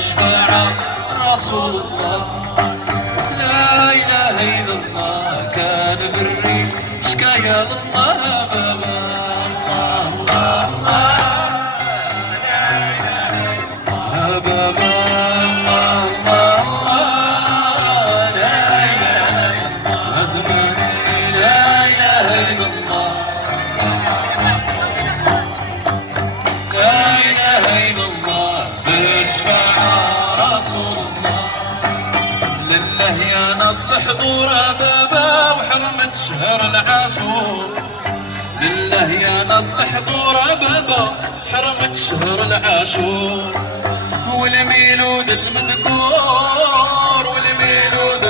بشفاعة رسول الله. لا إله إلا الله كان بري شكايا لله بابا. الله الله بابا. حضوره بابا وحرمة شهر العاشور. لله يا ناس حضوره بابا حرمة شهر العاشور. والميلود المذكور والميلود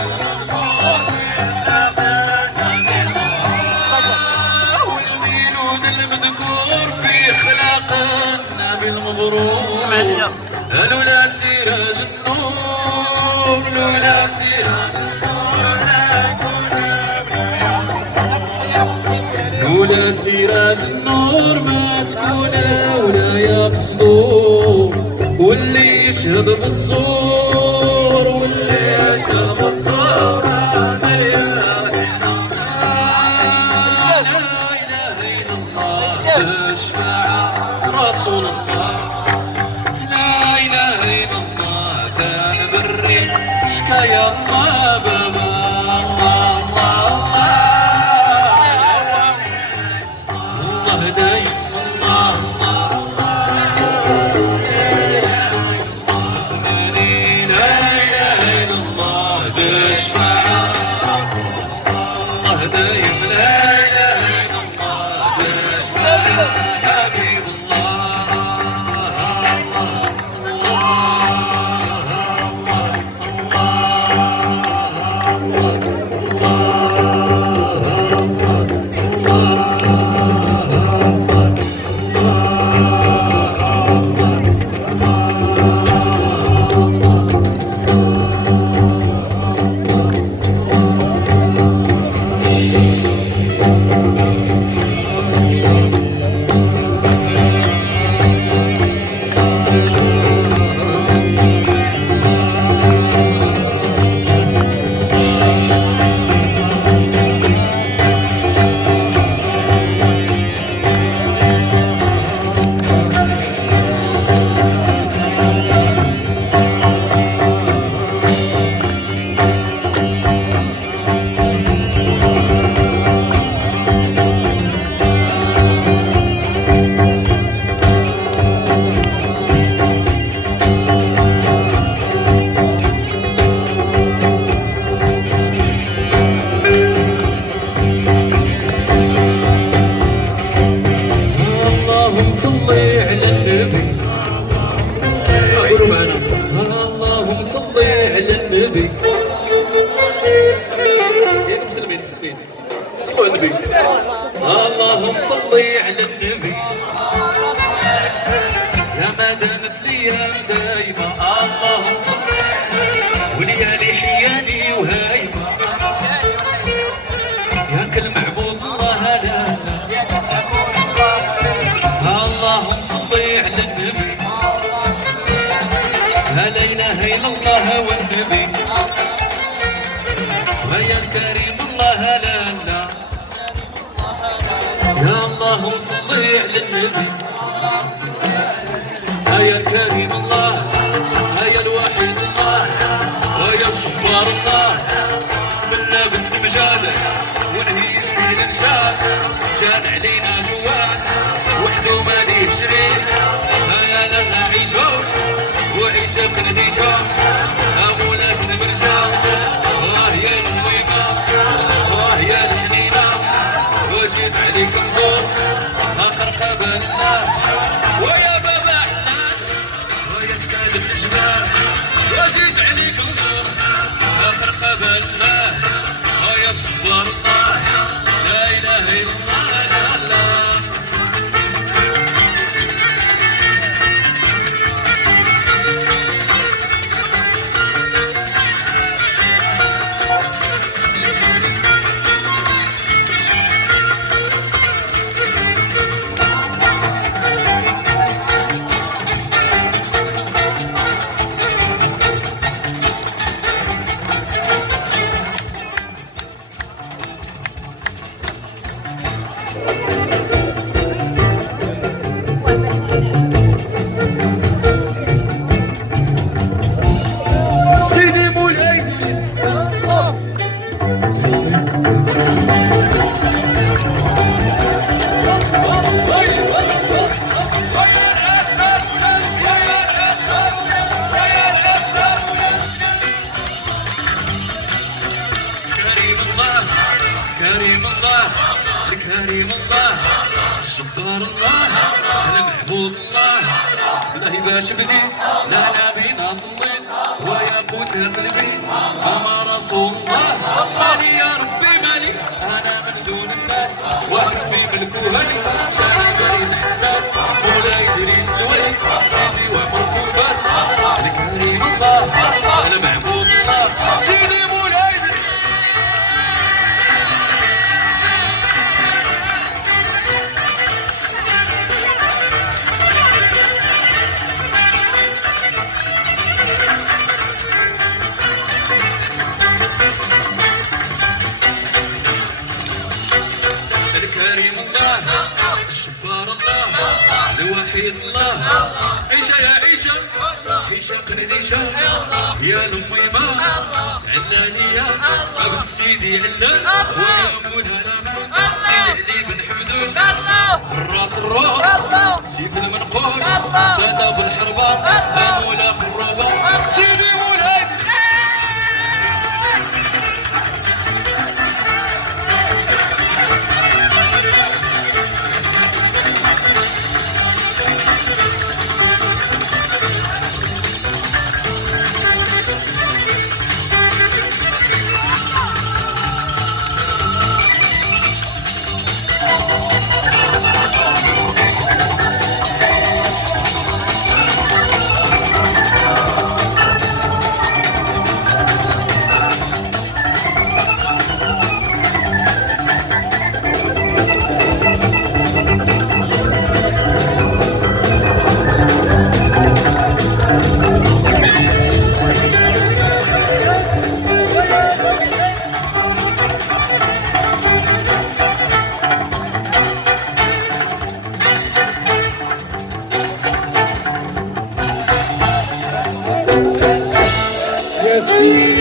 والميلود المذكور في خلاق النبي المغرور. لولا سراج النور لولا سراج لولا سراج النور ما تكون ولاية بصدور. واللي يشهد بالزور واللي يشهد بالزور مليان. لا إله إلا الله بشفاعة رسول الله. لا إله إلا الله كان بري شكايا الله بابا. صلي على النبي. قولوا معنا اللهم صلي على النبي. يا مسلمين مسلمين صلوا على النبي. اللهم صلي على النبي. يا ما دامت الايام دايمه اللهم صلي وليالي حيالي وهايمه. يا كل معبود الله لا اللهم صلي على النبي. لا اله الا الله والنبي. ويا الكريم الله لا لا. يا اللهم صلي على النبي. يا الكريم الله يا الوحيد الله يا الصبار الله. بسم الله بنت مجاده ونهيس في الانشاد. جان علينا جواد وحده ما ليه شريك. يا لنا عيشو وعيشك نديشو أبولاك نبرشا. يا الميمة يا الحنينة وجيت عليك نزور أقرق بالله. ويا بابا حنان ويا السادة الجبال وجيت عليك نزور أقرق بالله. ويا الصبر الله لا إله إلا الله لا لا. بالله باش بديت لا نبينا صليت ويا قوتها في البيت اما رسول الله مالي يا ربي مالي انا من دون الناس واحد في ملكوهني شايف بعيد حساس مولاي ادريس الولي سيدي وعمر فوفاس الكريم الله المعبود الله سيدي مولاي ادريس. الكريم الله الجبار الله الوحيد الله عيشة يا عيشة عيشة قرديشة يا الأميمة علانية بنت سيدي علان ويا مولانا سيدي علي بن حمدوش الراس سيف المنقوش دادا بالحربة مولا خروبة سيدي مولاي ياسين